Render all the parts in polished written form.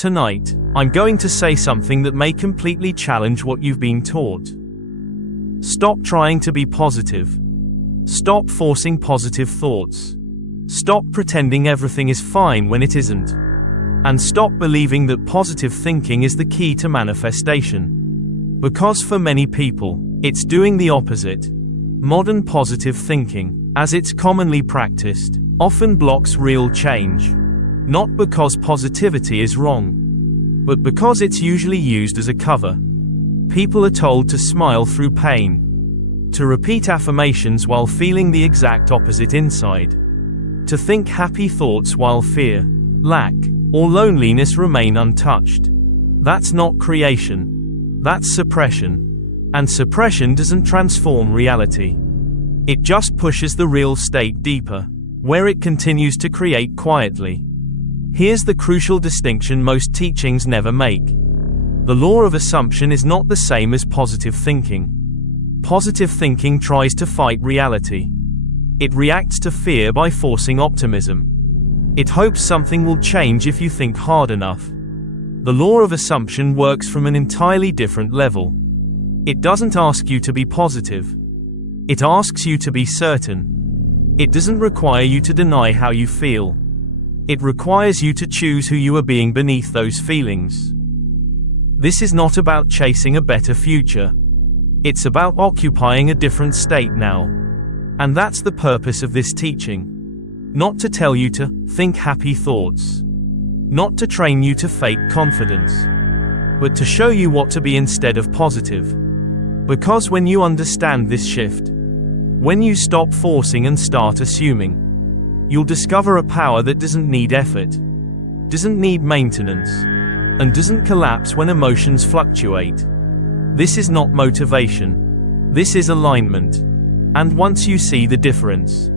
Tonight, I'm going to say something that may completely challenge what you've been taught. Stop trying to be positive. Stop forcing positive thoughts. Stop pretending everything is fine when it isn't. And stop believing that positive thinking is the key to manifestation. Because for many people, it's doing the opposite. Modern positive thinking, as it's commonly practiced, often blocks real change. Not because positivity is wrong, but because it's usually used as a cover. People are told to smile through pain, to repeat affirmations while feeling the exact opposite inside, to think happy thoughts while fear, lack, or loneliness remain untouched. That's not creation. That's suppression. And suppression doesn't transform reality. It just pushes the real state deeper, where it continues to create quietly. Here's the crucial distinction most teachings never make. The law of assumption is not the same as positive thinking. Positive thinking tries to fight reality. It reacts to fear by forcing optimism. It hopes something will change if you think hard enough. The law of assumption works from an entirely different level. It doesn't ask you to be positive. It asks you to be certain. It doesn't require you to deny how you feel. It requires you to choose who you are being beneath those feelings. This is not about chasing a better future. It's about occupying a different state now. And that's the purpose of this teaching. Not to tell you to think happy thoughts. Not to train you to fake confidence. But to show you what to be instead of positive. Because when you understand this shift, when you stop forcing and start assuming, you'll discover a power that doesn't need effort, doesn't need maintenance, and doesn't collapse when emotions fluctuate. This is not motivation. This is alignment. And once you see the difference,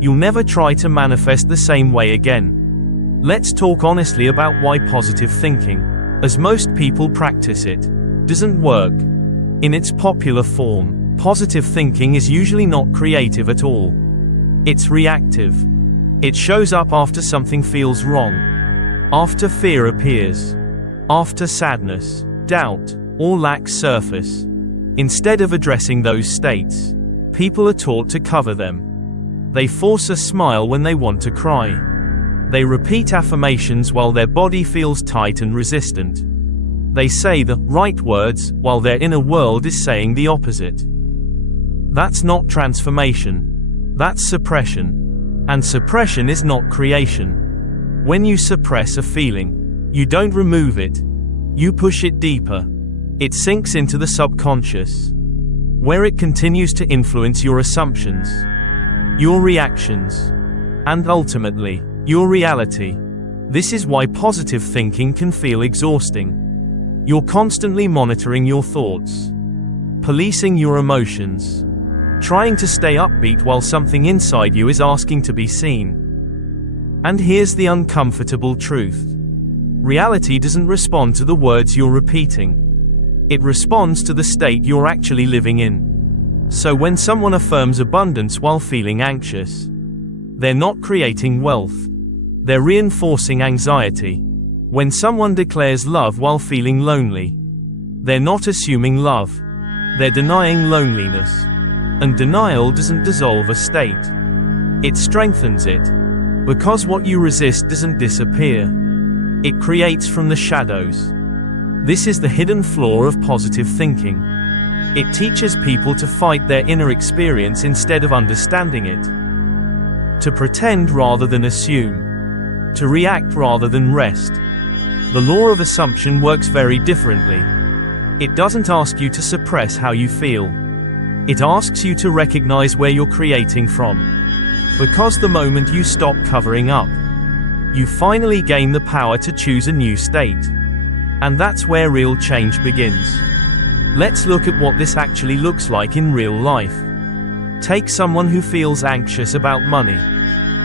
you'll never try to manifest the same way again. Let's talk honestly about why positive thinking, as most people practice it, doesn't work. In its popular form, positive thinking is usually not creative at all. It's reactive. It shows up after something feels wrong, after fear appears, after sadness, doubt, or lack surface. Instead of addressing those states, people are taught to cover them. They force a smile when they want to cry. They repeat affirmations while their body feels tight and resistant. They say the right words while their inner world is saying the opposite. That's not transformation. That's suppression. And suppression is not creation. When you suppress a feeling, you don't remove it. You push it deeper. It sinks into the subconscious, where it continues to influence your assumptions, your reactions, and ultimately, your reality. This is why positive thinking can feel exhausting. You're constantly monitoring your thoughts, policing your emotions, trying to stay upbeat while something inside you is asking to be seen. And here's the uncomfortable truth. Reality doesn't respond to the words you're repeating. It responds to the state you're actually living in. So when someone affirms abundance while feeling anxious, they're not creating wealth. They're reinforcing anxiety. When someone declares love while feeling lonely, they're not assuming love. They're denying loneliness. And denial doesn't dissolve a state. It strengthens it. Because what you resist doesn't disappear. It creates from the shadows. This is the hidden flaw of positive thinking. It teaches people to fight their inner experience instead of understanding it. To pretend rather than assume. To react rather than rest. The law of assumption works very differently. It doesn't ask you to suppress how you feel. It asks you to recognize where you're creating from. Because the moment you stop covering up, you finally gain the power to choose a new state. And that's where real change begins. Let's look at what this actually looks like in real life. Take someone who feels anxious about money.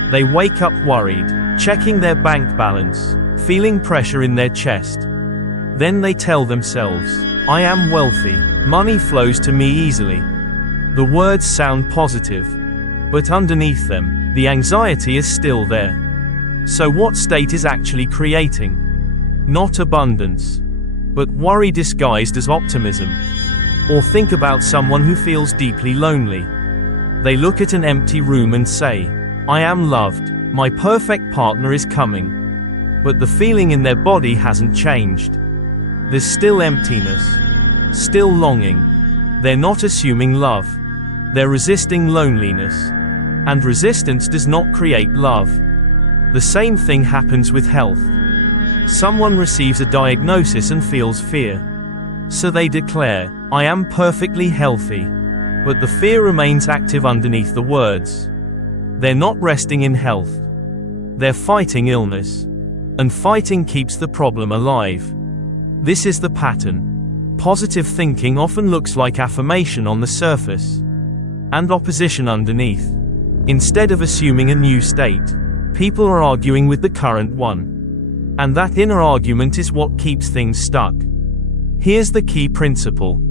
They wake up worried, checking their bank balance, feeling pressure in their chest. Then they tell themselves, "I am wealthy, money flows to me easily." The words sound positive, but underneath them, the anxiety is still there. So what state is actually creating? not abundance. But worry disguised as optimism. Or think about someone who feels deeply lonely. They look at an empty room and say, "I am loved, my perfect partner is coming." But the feeling in their body hasn't changed. There's still emptiness, still longing. They're not assuming love. They're resisting loneliness. And resistance does not create love. The same thing happens with health. Someone receives a diagnosis and feels fear. So they declare, "I am perfectly healthy." But the fear remains active underneath the words. They're not resting in health. They're fighting illness. And fighting keeps the problem alive. This is the pattern. Positive thinking often looks like affirmation on the surface and opposition underneath. Instead of assuming a new state, people are arguing with the current one. And that inner argument is what keeps things stuck. Here's the key principle.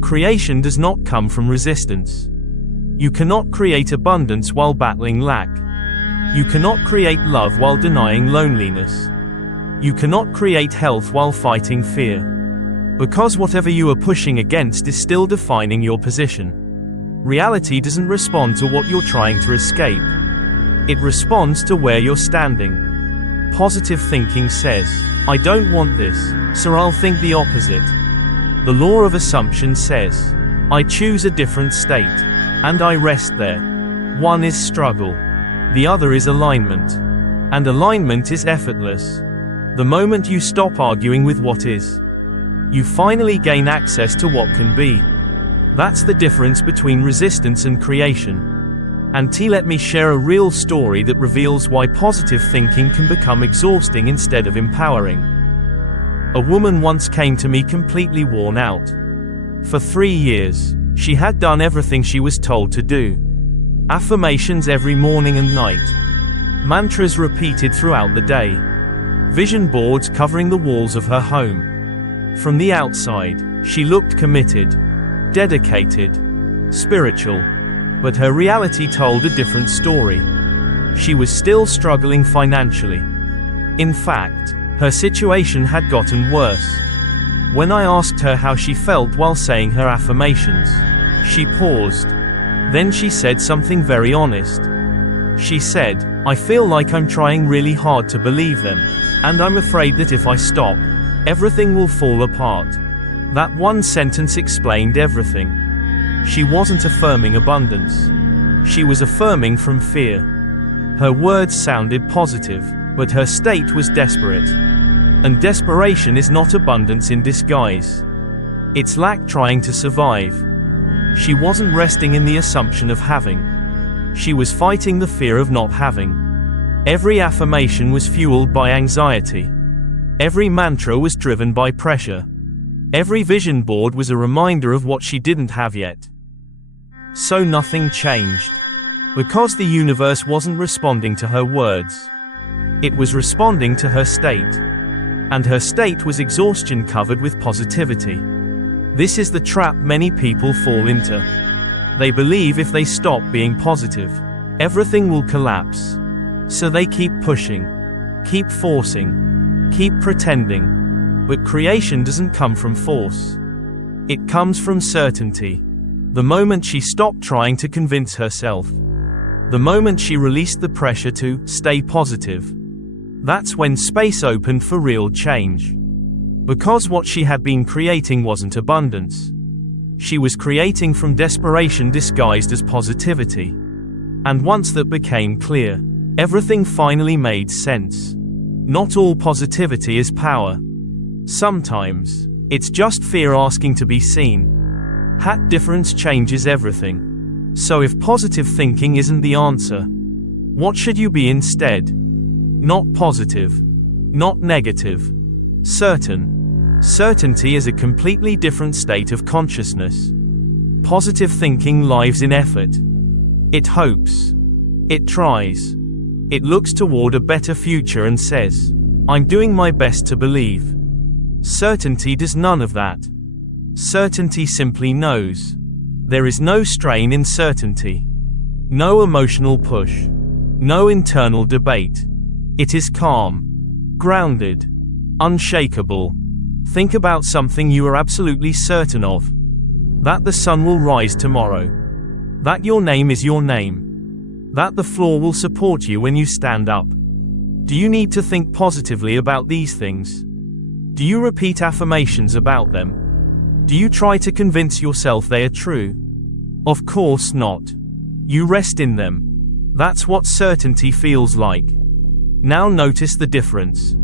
Creation does not come from resistance. You cannot create abundance while battling lack. You cannot create love while denying loneliness. You cannot create health while fighting fear. Because whatever you are pushing against is still defining your position. Reality doesn't respond to what you're trying to escape. It responds to where you're standing. Positive thinking says, "I don't want this, so I'll think the opposite." The law of assumption says, "I choose a different state, and I rest there." One is struggle. The other is alignment. And alignment is effortless. The moment you stop arguing with what is, you finally gain access to what can be. That's the difference between resistance and creation. And let me share a real story that reveals why positive thinking can become exhausting instead of empowering. A woman once came to me completely worn out. For 3 years, she had done everything she was told to do. Affirmations every morning and night. Mantras repeated throughout the day. Vision boards covering the walls of her home. From the outside, she looked committed, dedicated, spiritual. But her reality told a different story. She was still struggling financially. In fact, her situation had gotten worse. When I asked her how she felt while saying her affirmations, she paused. Then she said something very honest. She said, "I feel like I'm trying really hard to believe them, and I'm afraid that if I stop, everything will fall apart." That one sentence explained everything. She wasn't affirming abundance. She was affirming from fear. Her words sounded positive, but her state was desperate. And desperation is not abundance in disguise. It's lack trying to survive. She wasn't resting in the assumption of having. She was fighting the fear of not having. Every affirmation was fueled by anxiety. Every mantra was driven by pressure. Every vision board was a reminder of what she didn't have yet. So nothing changed. Because the universe wasn't responding to her words. It was responding to her state. And her state was exhaustion covered with positivity. This is the trap many people fall into. They believe if they stop being positive, everything will collapse. So they keep pushing, keep forcing, keep pretending. But creation doesn't come from force. It comes from certainty. The moment she stopped trying to convince herself, the moment she released the pressure to stay positive, that's when space opened for real change. Because what she had been creating wasn't abundance. She was creating from desperation disguised as positivity. And once that became clear, everything finally made sense. Not all positivity is power. Sometimes, it's just fear asking to be seen. That difference changes everything. So if positive thinking isn't the answer, what should you be instead? Not positive. Not negative. Certain. Certainty is a completely different state of consciousness. Positive thinking lives in effort. It hopes. It tries. It looks toward a better future and says, "I'm doing my best to believe." Certainty does none of that. Certainty simply knows. There is no strain in certainty. No emotional push. No internal debate. It is calm. Grounded. Unshakable. Think about something you are absolutely certain of. That the sun will rise tomorrow. That your name is your name. That the floor will support you when you stand up. Do you need to think positively about these things? Do you repeat affirmations about them? Do you try to convince yourself they are true? Of course not. You rest in them. That's what certainty feels like. Now notice the difference.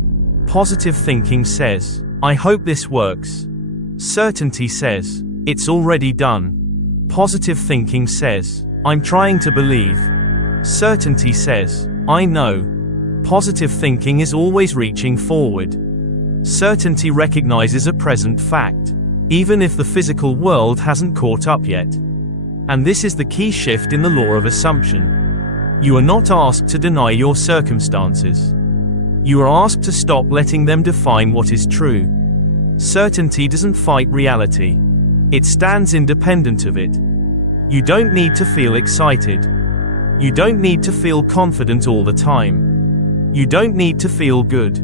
Positive thinking says, I hope this works. Certainty says, it's already done. Positive thinking says, I'm trying to believe. Certainty says, I know. Positive thinking is always reaching forward. Certainty recognizes a present fact, even if the physical world hasn't caught up yet. And this is the key shift in the law of assumption. You are not asked to deny your circumstances. You are asked to stop letting them define what is true. Certainty doesn't fight reality. It stands independent of it. You don't need to feel excited. You don't need to feel confident all the time. You don't need to feel good.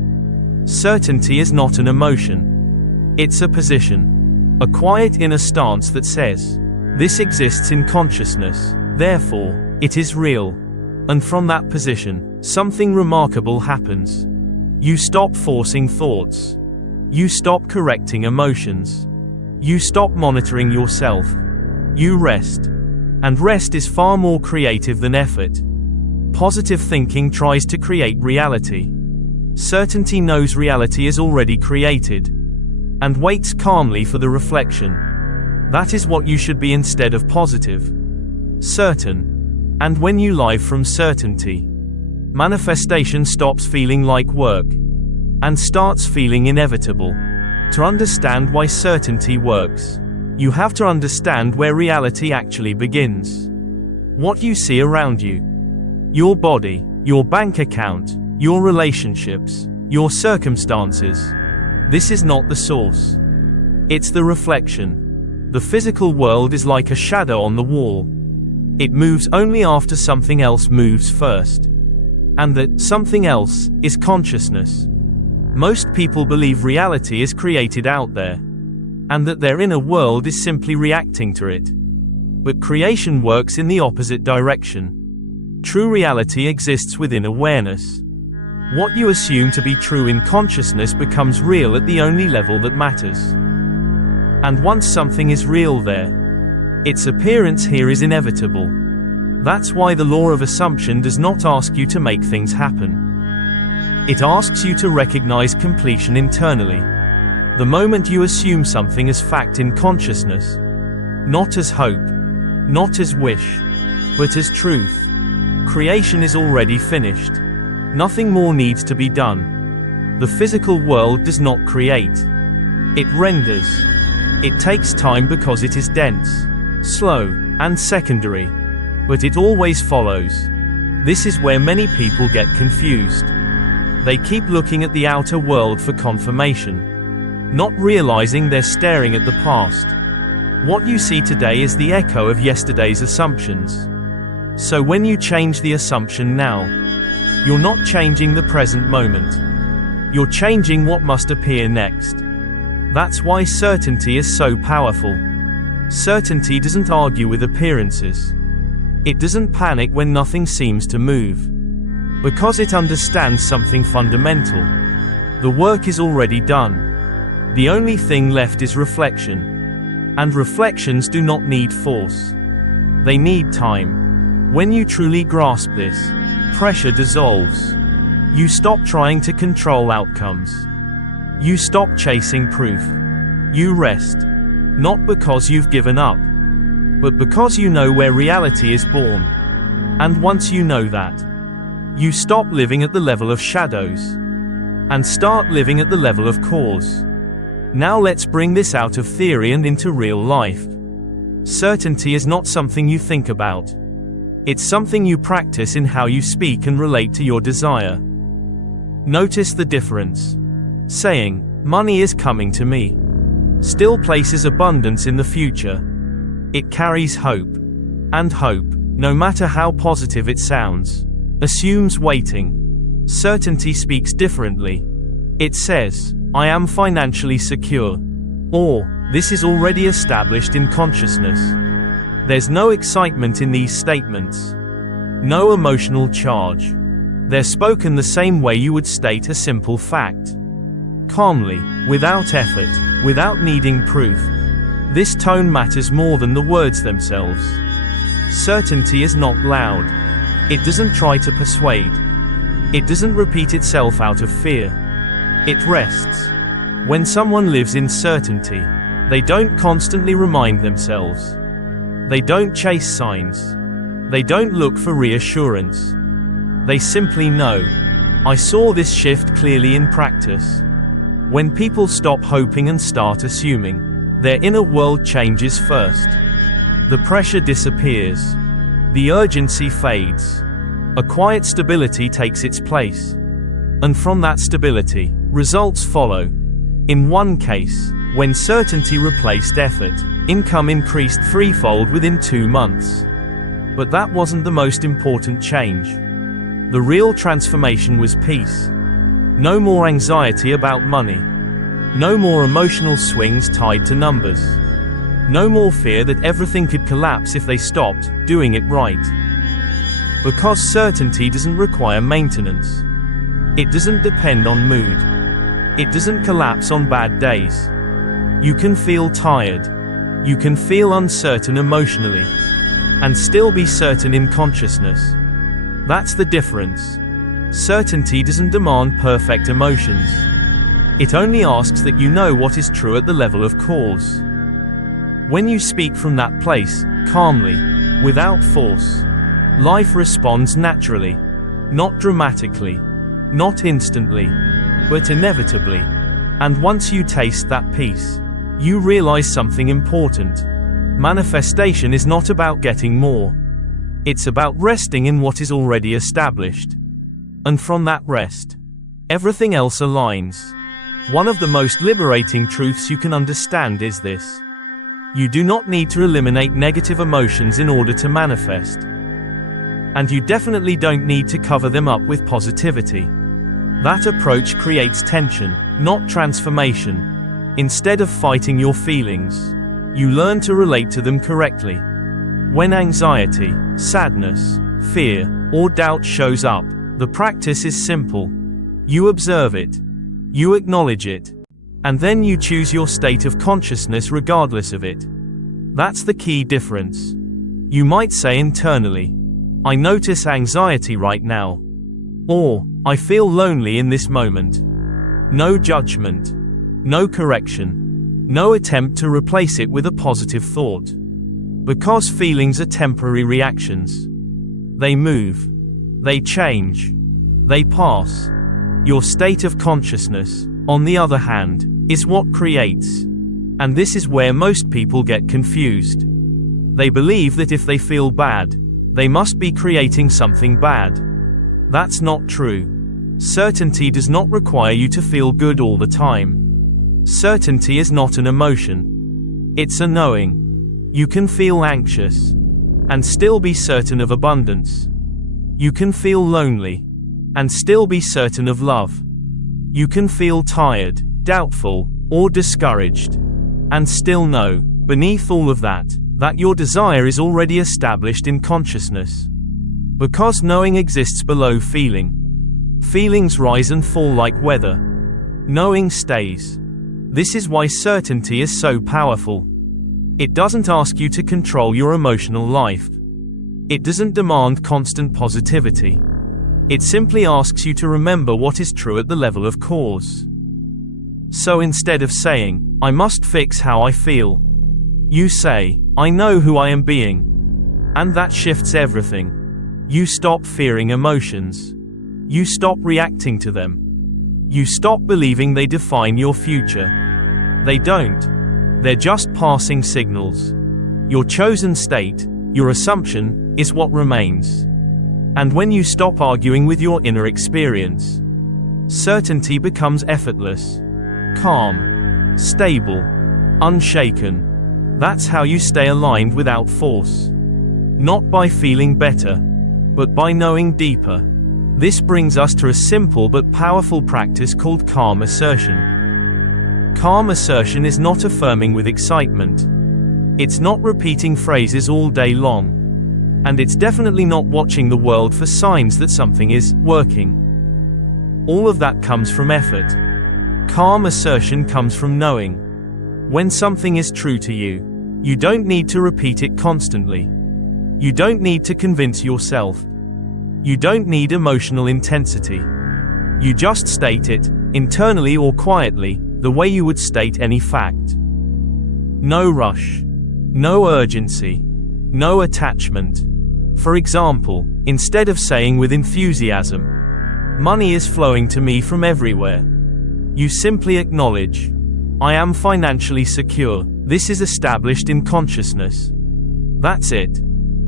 Certainty is not an emotion. It's a position. A quiet inner stance that says, this exists in consciousness, therefore, it is real. And from that position, something remarkable happens. You stop forcing thoughts. You stop correcting emotions. You stop monitoring yourself. You rest. And rest is far more creative than effort. Positive thinking tries to create reality. Certainty knows reality is already created. And waits calmly for the reflection. That is what you should be instead of positive. Certain. And when you live from certainty, manifestation stops feeling like work and starts feeling inevitable. To understand why certainty works, you have to understand where reality actually begins. What you see around you. Your body, your bank account, your relationships, your circumstances. This is not the source. It's the reflection. The physical world is like a shadow on the wall. It moves only after something else moves first. And that something else is consciousness. Most people believe reality is created out there, and that their inner world is simply reacting to it. But creation works in the opposite direction. True reality exists within awareness. What you assume to be true in consciousness becomes real at the only level that matters. And once something is real there, its appearance here is inevitable. That's why the law of assumption does not ask you to make things happen. It asks you to recognize completion internally. The moment you assume something as fact in consciousness, not as hope, not as wish, but as truth, creation is already finished. Nothing more needs to be done. The physical world does not create. It renders. It takes time because it is dense, slow, and secondary. But it always follows. This is where many people get confused. They keep looking at the outer world for confirmation, not realizing they're staring at the past. What you see today is the echo of yesterday's assumptions. So when you change the assumption now, you're not changing the present moment. You're changing what must appear next. That's why certainty is so powerful. Certainty doesn't argue with appearances. It doesn't panic when nothing seems to move. Because it understands something fundamental. The work is already done. The only thing left is reflection. And reflections do not need force. They need time. When you truly grasp this, pressure dissolves. You stop trying to control outcomes. You stop chasing proof. You rest. Not because you've given up, but because you know where reality is born. And once you know that, you stop living at the level of shadows and start living at the level of cause. Now let's bring this out of theory and into real life. Certainty is not something you think about. It's something you practice in how you speak and relate to your desire. Notice the difference. Saying, money is coming to me, still places abundance in the future. It carries hope. And hope, no matter how positive it sounds, assumes waiting. Certainty speaks differently. It says, I am financially secure. Or, this is already established in consciousness. There's no excitement in these statements. No emotional charge. They're spoken the same way you would state a simple fact. Calmly, without effort, without needing proof. This tone matters more than the words themselves. Certainty is not loud. It doesn't try to persuade. It doesn't repeat itself out of fear. It rests. When someone lives in certainty, they don't constantly remind themselves. They don't chase signs. They don't look for reassurance. They simply know. I saw this shift clearly in practice. When people stop hoping and start assuming, their inner world changes first. The pressure disappears. The urgency fades. A quiet stability takes its place. And from that stability, results follow. In one case, when certainty replaced effort, income increased threefold within 2 months. But that wasn't the most important change. The real transformation was peace. No more anxiety about money. No more emotional swings tied to numbers. No more fear that everything could collapse if they stopped doing it right. Because certainty doesn't require maintenance. It doesn't depend on mood. It doesn't collapse on bad days. You can feel tired. You can feel uncertain emotionally. And still be certain in consciousness. That's the difference. Certainty doesn't demand perfect emotions. It only asks that you know what is true at the level of cause. When you speak from that place, calmly, without force, life responds naturally. Not dramatically. Not instantly. But inevitably. And once you taste that peace, you realize something important. Manifestation is not about getting more. It's about resting in what is already established. And from that rest, everything else aligns. One of the most liberating truths you can understand is this. You do not need to eliminate negative emotions in order to manifest. And you definitely don't need to cover them up with positivity. That approach creates tension, not transformation. Instead of fighting your feelings, you learn to relate to them correctly. When anxiety, sadness, fear, or doubt shows up, the practice is simple. You observe it. You acknowledge it. And then you choose your state of consciousness regardless of it. That's the key difference. You might say internally, I notice anxiety right now. Or, I feel lonely in this moment. No judgment. No correction. No attempt to replace it with a positive thought. Because feelings are temporary reactions. They move. They change. They pass. Your state of consciousness, on the other hand, is what creates. And this is where most people get confused. They believe that if they feel bad, they must be creating something bad. That's not true. Certainty does not require you to feel good all the time. Certainty is not an emotion. It's a knowing. You can feel anxious and still be certain of abundance. You can feel lonely and still be certain of love. You can feel tired, doubtful, or discouraged and still know, beneath all of that your desire is already established in consciousness. Because knowing exists below feeling. Feelings rise and fall like weather. Knowing stays. This is why certainty is so powerful. It doesn't ask you to control your emotional life. It doesn't demand constant positivity. It simply asks you to remember what is true at the level of cause. So instead of saying, I must fix how I feel, you say, I know who I am being. And that shifts everything. You stop fearing emotions. You stop reacting to them. You stop believing they define your future. They don't. They're just passing signals. Your chosen state, your assumption, is what remains. And when you stop arguing with your inner experience, certainty becomes effortless, calm, stable, unshaken. That's how you stay aligned without force. Not by feeling better, but by knowing deeper. This brings us to a simple but powerful practice called calm assertion. Calm assertion is not affirming with excitement. It's not repeating phrases all day long. And it's definitely not watching the world for signs that something is working. All of that comes from effort. Calm assertion comes from knowing. When something is true to you, you don't need to repeat it constantly. You don't need to convince yourself. You don't need emotional intensity. You just state it, internally or quietly, the way you would state any fact. No rush. No urgency. No attachment. For example, instead of saying with enthusiasm, "Money is flowing to me from everywhere," you simply acknowledge, "I am financially secure. This is established in consciousness." That's it.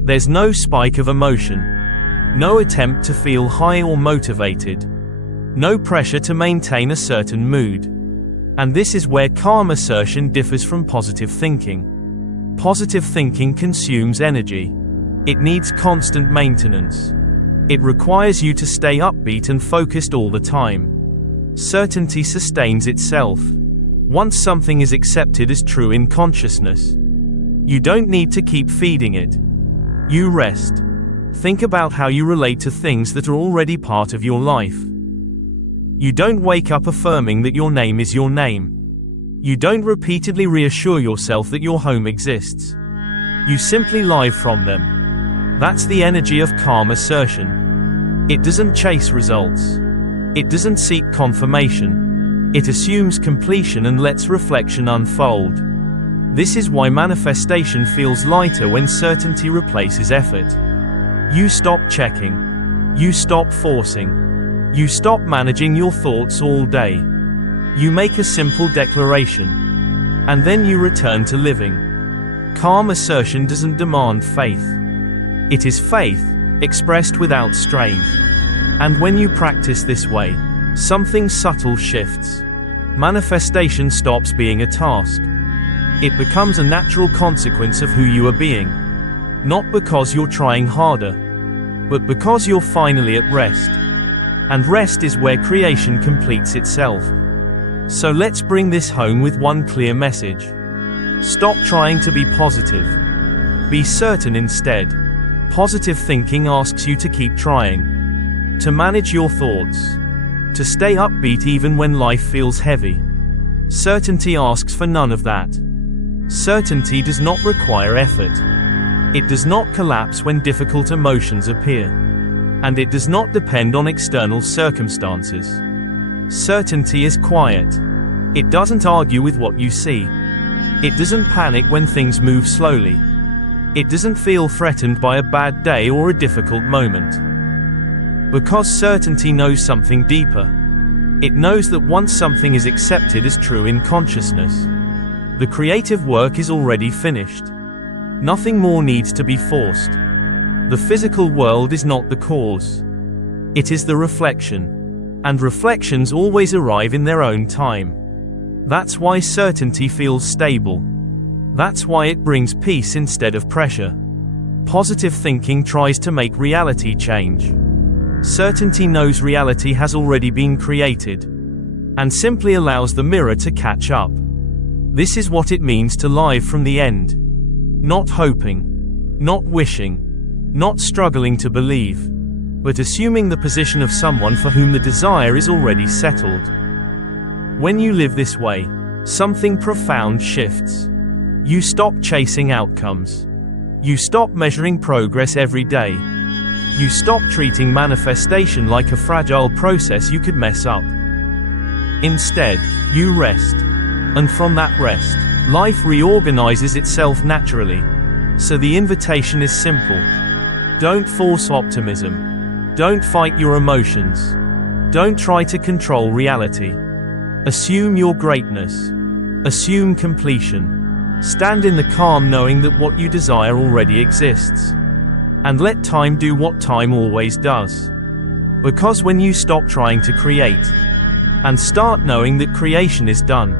There's no spike of emotion. No attempt to feel high or motivated. No pressure to maintain a certain mood. And this is where calm assertion differs from positive thinking. Positive thinking consumes energy. It needs constant maintenance. It requires you to stay upbeat and focused all the time. Certainty sustains itself. Once something is accepted as true in consciousness, you don't need to keep feeding it. You rest. Think about how you relate to things that are already part of your life. You don't wake up affirming that your name is your name. You don't repeatedly reassure yourself that your home exists. You simply live from them. That's the energy of calm assertion. It doesn't chase results. It doesn't seek confirmation. It assumes completion and lets reflection unfold. This is why manifestation feels lighter when certainty replaces effort. You stop checking. You stop forcing. You stop managing your thoughts all day. You make a simple declaration. And then you return to living. Calm assertion doesn't demand faith. It is faith, expressed without strain. And when you practice this way, something subtle shifts. Manifestation stops being a task. It becomes a natural consequence of who you are being. Not because you're trying harder, but because you're finally at rest. And rest is where creation completes itself. So let's bring this home with one clear message. Stop trying to be positive. Be certain instead. Positive thinking asks you to keep trying. To manage your thoughts. To stay upbeat even when life feels heavy. Certainty asks for none of that. Certainty does not require effort. It does not collapse when difficult emotions appear. And it does not depend on external circumstances. Certainty is quiet. It doesn't argue with what you see. It doesn't panic when things move slowly. It doesn't feel threatened by a bad day or a difficult moment. Because certainty knows something deeper. It knows that once something is accepted as true in consciousness, the creative work is already finished. Nothing more needs to be forced. The physical world is not the cause. It is the reflection. And reflections always arrive in their own time. That's why certainty feels stable. That's why it brings peace instead of pressure. Positive thinking tries to make reality change. Certainty knows reality has already been created, and simply allows the mirror to catch up. This is what it means to live from the end. Not hoping, not wishing, not struggling to believe, but assuming the position of someone for whom the desire is already settled. When you live this way, something profound shifts. You stop chasing outcomes. You stop measuring progress every day. You stop treating manifestation like a fragile process you could mess up. Instead, you rest. And from that rest, life reorganizes itself naturally. So the invitation is simple. Don't force optimism. Don't fight your emotions. Don't try to control reality. Assume your greatness. Assume completion. Stand in the calm knowing that what you desire already exists. And let time do what time always does. Because when you stop trying to create, and start knowing that creation is done,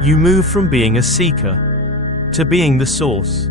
you move from being a seeker to being the source.